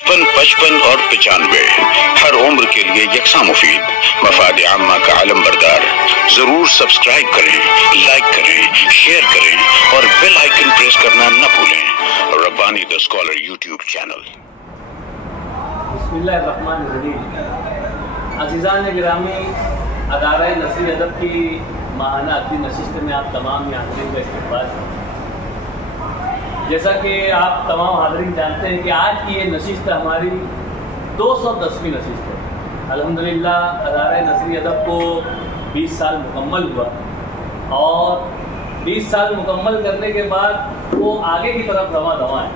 55 और 95 हर उम्र के लिए यकसा मुफीद, मफाद आम्मा का आलम बरदार। जरूर सब्सक्राइब करें, लाइक करें, शेयर करें और बेल आइकन प्रेस करना न भूलें। Rabbani the scholar YouTube channel. बिस्मिल्लाहिर्रहमानिर्रहीम। अज़ीज़ान गिरामी, अदारा नसरी अदब की माहाना अदबी नशिस्त में आप तमाम हाज़रीन का इस्तक़बाल। जैसा कि आप तमाम हाज़रीन जानते हैं कि आज की ये नशिस्त हमारी 210वीं नशिस्त है। अल्हम्दुलिल्लाह अदारा नसरी अदब को 20 साल मुकम्मल हुआ और 20 साल मुकम्मल करने के बाद वो आगे की तरफ रवां दवा है।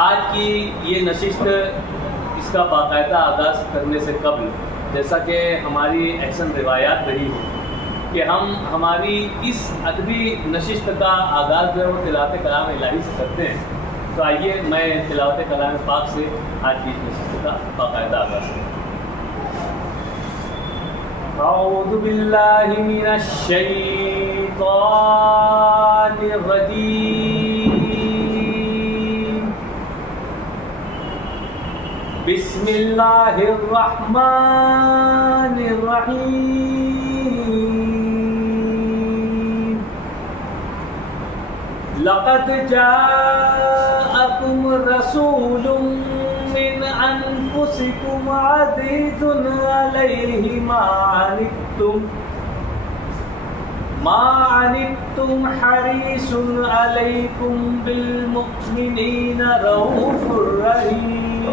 आज की ये नशिस्त इसका बाकायदा आगाज़ करने से कबल, जैसा कि हमारी अहसन रिवायात रही है कि हम हमारी इस अदबी नशिस्त का आगाज़ जो है वो तिलावत कलाम इलाही से करते हैं। तो आइए मैं तिलावत कलाम पाक से आज की इस नशिस्त का बाकायदा आगाज़ करूँ। अऊज़ु बिल्लाहि मिनश शैतानिर रजीम। बिस्मिल्लाहिर्रहमानिर्रहीम। लक़द जाअकुम रसूलुम मिन अनफुसिकुम अज़ीज़ुन अलैहि मा अनित्तुम हरीसुन अलैकुम बिल मुमिनीना रऊफ़ुर रहीम।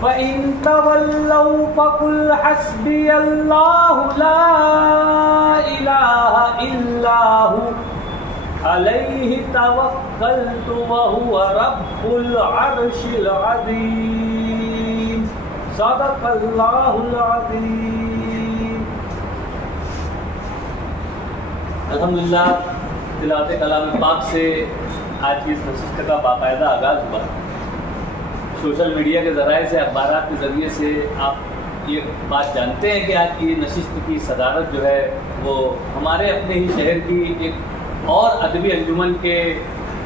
फ़इन तवल्लौ फ़क़ुल हस्बियल्लाहु ला इलाहा इल्ला हु अलैहि तवक्कलतु व हुवा रब्बुल अर्शिल अज़ीम। सदक़ल्लाहुल अज़ीम। अल्हम्दुलिल्लाह तिलावत कलाम पाक से आज की इस नशिस्त का बाकायदा आगाज़ हुआ। सोशल मीडिया के ज़राए से, अखबारात के ज़रिए से आप ये बात जानते हैं कि आज की नशिस्त की सदारत जो है वो हमारे अपने ही शहर की एक और अदबी अंजुमन के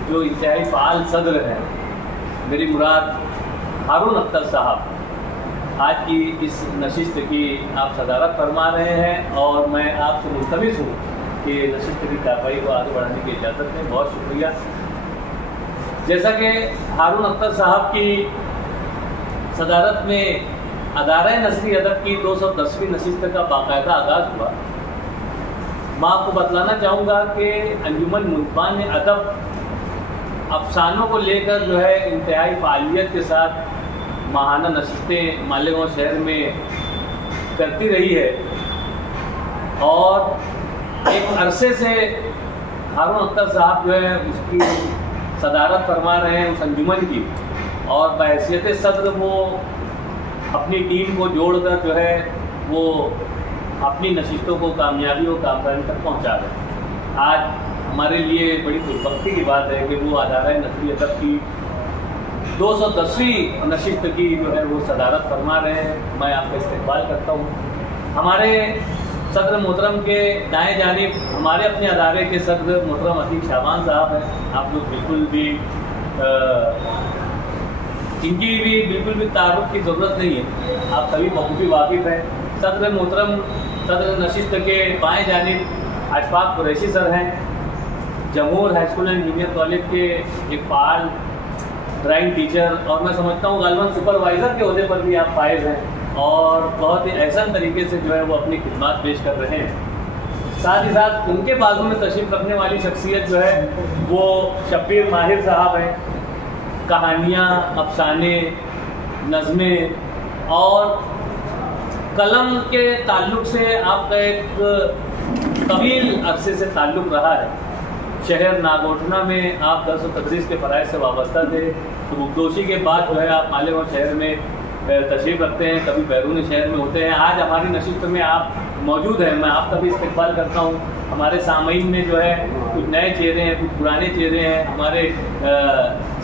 जो इंतहाई फ़ाल सदर हैं, मेरी मुराद हारून अख्तर साहब, आज की इस नशिस्त की आप सदारत फरमा रहे हैं और मैं आपसे मुल्तमिस हूँ कि नशिस्त की कार्रवाई को आगे बढ़ाने की इजाज़त दें। बहुत शुक्रिया। जैसा कि हारून अख्तर साहब की सदारत में अदारा नसरी अदब की 210वीं नशिस्त का बाकायदा आगाज़ हुआ, मैं आपको बतलाना चाहूँगा कि अंजुमन मुल्तान अदब अफसानों को लेकर जो है इंतहाई फ़ालियत के साथ माहाना नशिस्तें मालेगांव शहर में करती रही है और एक अरसे से हारून अख्तर साहब जो है उसकी सदारत फरमा रहे हैं उस अंजुमन की, और बहैसियत सदर वो अपनी टीम को जोड़कर जो है वो अपनी नशिस्तों को कामयाबी और कामयाबी तक पहुंचा रहे हैं। आज हमारे लिए बड़ी खुशबख्ती की बात है कि वो अदारा नसरी अदब की 210वीं नशिस्त की जो है वो सदारत फरमा रहे हैं। मैं आपका इस्तकबाल करता हूँ। हमारे सदर मोहतरम के दाएं जानिब हमारे अपने अदारे के सदर मोहतरम अतीक शाबान साहब हैं। आप लोग बिल्कुल भी इनकी भी बिल्कुल भी तारुफ की ज़रूरत नहीं है, आप सभी बखूबी वाकिफ़ हैं। सदर मोहतरम सदर नशिस्त के बाएं जानिब अशफाक कुरैशी सर हैं, जमूर high school and junior college के एक फ़ाल ड्राइंग टीचर और मैं समझता हूँ गालिबन सुपरवाइज़र के ओहदे पर भी आप फाइज हैं और बहुत ही एहसन तरीके से जो है वो अपनी खिदमत पेश कर रहे हैं। साथ ही साथ उनके बाजू में तशरीफ़ रखने वाली शख्सियत जो है वो शब्बीर माहिर साहब हैं। कहानियाँ, अफसाने, नज़में और कलम के ताल्लुक़ से आपका एक तवील अरसे से ताल्लुक़ रहा है। शहर नागोठना में आप दर्स व तदरीस के फ़राइज़ से वाबस्ता थे। सुबुकदोशी के बाद जो है आप मालेगांव शहर में तशरीफ़ रखते हैं, कभी बैरून शहर में होते हैं। आज हमारी नशिस्त में आप मौजूद हैं, मैं आपका भी इस्तकबाल करता हूँ। हमारे सामईन में जो है कुछ नए चेहरे हैं, कुछ पुराने चेहरे हैं। हमारे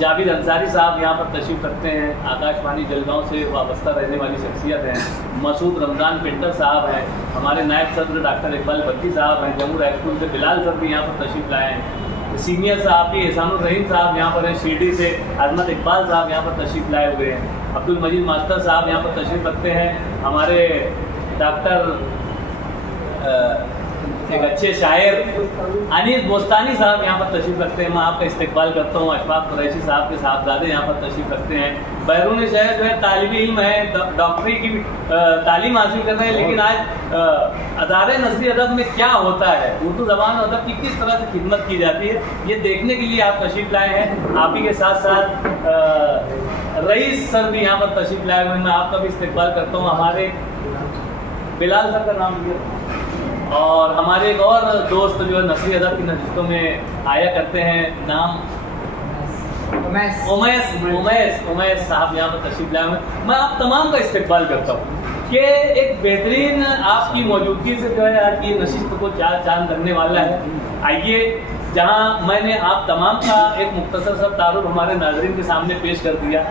जावेद अंसारी साहब यहाँ पर तशरीफ़ रखते हैं, आकाशवाणी जलगांव से वाबस्ता रहने वाली शख्सियत हैं। मसूद रमज़ान पेंटर साहब हैं। हमारे नायब सदर डॉक्टर इकबाल बत्ती साहब हैं। जमूर हाई स्कूल से बिलाल सर भी यहाँ पर तशरीफ़ लाए हैं। सीनियर साहब एहसानुर रहीम साहब यहाँ पर हैं शिरडी से, अजमत इकबाल साहब यहाँ पर तशरीफ लाए हुए हैं, अब्दुल मजीद मास्टर साहब यहाँ पर तशरीफ रखते हैं, हमारे डॉक्टर एक अच्छे शायर अनीस बोस्तानी साहब यहाँ पर तशरीफ रखते हैं, मैं आपका इस्तेकबाल करता हूँ। अशफाक कुरैशी साहब के साहबजादे यहाँ पर तशरीफ रखते हैं। बैरून शहर जो है तालिबी इल्म है, डॉक्टरी की तालीम हासिल कर रहे हैं, लेकिन आज अदारे नसरी अदब में क्या होता है, उर्दू ज़बान और अदब की किस तरह से खिदमत की जाती है, ये देखने के लिए आप तशरीफ लाए हैं। आप ही के साथ साथ रईस सर भी यहाँ पर तशरीफ लाए हुए हैं, मैं आपका भी इस्तेकबाल करता हूँ। हमारे बिलाल सर का नाम लिया, और हमारे एक और दोस्त जो है नसरी अदब की नशिस्तों में आया करते हैं, नाम उमैस साहब यहाँ पर तशरीफ लाए हुए। मैं आप तमाम का इस्तेकबाल करता हूँ कि एक बेहतरीन आपकी मौजूदगी से जो है आज की नशिस्त को चार चांद लगने वाला है। आइए, जहाँ मैंने आप तमाम का एक मुख्तसर सा तारुफ हमारे नाज़रीन के सामने पेश कर दिया,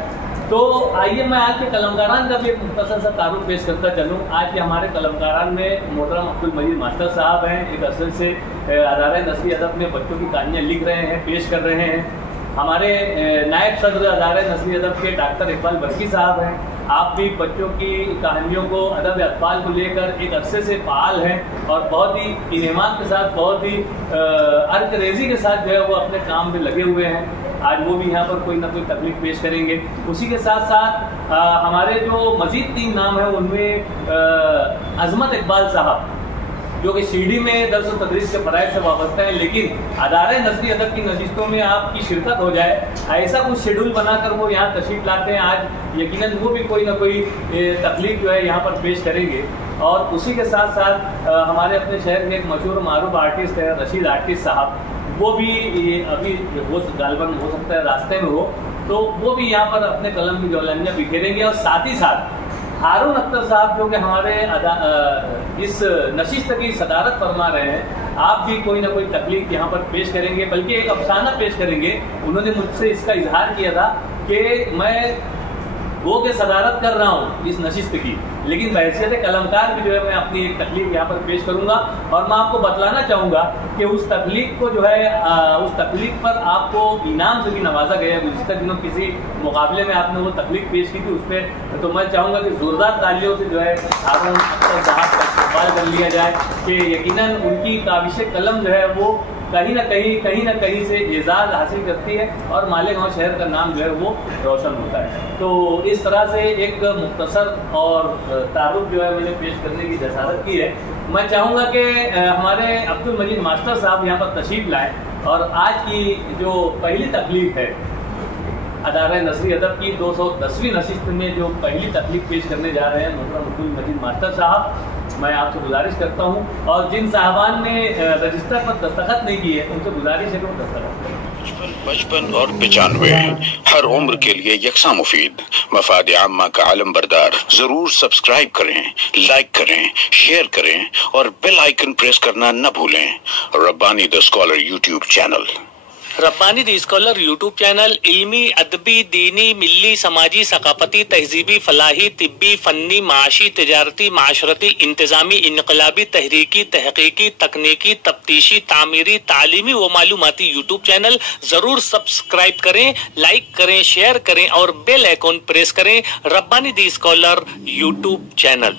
तो आइए मैं आज के कलमकारान का भी एक मुख्तसर सा तारुफ पेश करता चलूँ। आज के हमारे कलमकारान में मोहतरम अब्दुल मजीद मास्टर साहब हैं, एक अरसे से अदारे नसरी अदब में बच्चों की कहानियाँ लिख रहे हैं, पेश कर रहे हैं। हमारे नायब सदर अदारे नसरी अदब के डॉक्टर इकबाल बरकी साहब हैं, आप भी बच्चों की कहानियों को, अदब अतफाल को लेकर एक अरसे से फ़ाल हैं और बहुत ही इनेमात के साथ, बहुत ही अर्करेज़ी के साथ जो है वो अपने काम में लगे हुए हैं। आज वो भी यहाँ पर कोई ना कोई तकलीफ पेश करेंगे। उसी के साथ साथ हमारे जो मज़ीद 3 नाम हैं उनमें अजमत इकबाल साहब जो कि शिरडी में दर्स व तदरीस के फ़राइज़ से वाबस्ता है, लेकिन अदारे नसरी अदब की नशिस्तों में आपकी शिरकत हो जाए, ऐसा कुछ शेड्यूल बनाकर वो यहाँ तशरीफ़ लाते हैं। आज यकीनन वो भी कोई ना कोई तकलीफ जो है यहाँ पर पेश करेंगे। और उसी के साथ साथ हमारे अपने शहर के एक मशहूर मारूफ आर्टिस्ट है रशीद आर्टिस्ट साहब, वो भी अभी वो गालबन हो सकता है रास्ते में हो, तो वो भी यहाँ पर अपने कलम की जौलानियाँ बिखेरेंगे। और साथ ही साथ हारून अख्तर साहब जो कि हमारे इस नशिस्त की सदारत फरमा रहे हैं, आप भी कोई ना कोई तकलीफ यहाँ पर पेश करेंगे, बल्कि एक अफसाना पेश करेंगे। उन्होंने मुझसे इसका इजहार किया था कि मैं वो के सदारत कर रहा हूँ इस नशिस्त की, लेकिन बहैसियत कलमकार भी जो है मैं अपनी एक तकलीफ यहाँ पर पेश करूँगा। और मैं आपको बतलाना चाहूँगा कि उस तकलीफ को जो है उस तकलीफ पर आपको इनाम से भी नवाजा गया है। गुज़िश्ता दिनों किसी मुकाबले में आपने वो तकलीफ पेश की थी उस पर, तो मैं चाहूँगा कि ज़ोरदार तालियों से जो है हारून अख्तर साहब का इस्तेमाल कर लिया जाए कि यकीनन उनकी काविश कलम जो है वो कहीं ना कहीं से एजाज़ हासिल करती है और मालेगांव शहर का नाम जो है वो रोशन होता है। तो इस तरह से एक मुख्तसर और तारुफ जो है मैंने पेश करने की जसारत की है। मैं चाहूँगा कि हमारे अब्दुल मजीद मास्टर साहब यहाँ पर तशरीफ़ लाएँ और आज की जो पहली तकलीफ है अदारे नसरी अदब की 210वीं नशिस्त में जो पहली तकलीफ पेश करने जा रहे हैं मोहतरम अब्दुल मजीद मास्टर साहब, मैं आपसे गुजारिश करता हूं, और जिन साहबान ने रजिस्टर पर दस्तखत नहीं किए उनसे गुजारिश है कि वो दस्तखत करें। 55 और 95 हर उम्र के लिए यकसा मुफीद मफाद आम्मा का आलम बरदार। जरूर सब्सक्राइब करें, लाइक करें, शेयर करें और बेल आइकन प्रेस करना न भूलें। Rabbani the scholar YouTube channel. Rabbani the scholar YouTube channel इल्मी, अदबी, दीनी, मिल्ली, समाजी, सकाफती, तहजीबी, फलाही, तिब्बी, फन्नी, माशी, तिजारती, माशरती, इंतजामी, इनकलाबी, तहरीकी, तहकीकी, तकनीकी, तफ्तीशी, तामीरी, तालीमी व मालूमाती यूट्यूब चैनल। जरूर सब्सक्राइब करें, लाइक करें, शेयर करें और बेल आइकन प्रेस करें। Rabbani the scholar YouTube channel.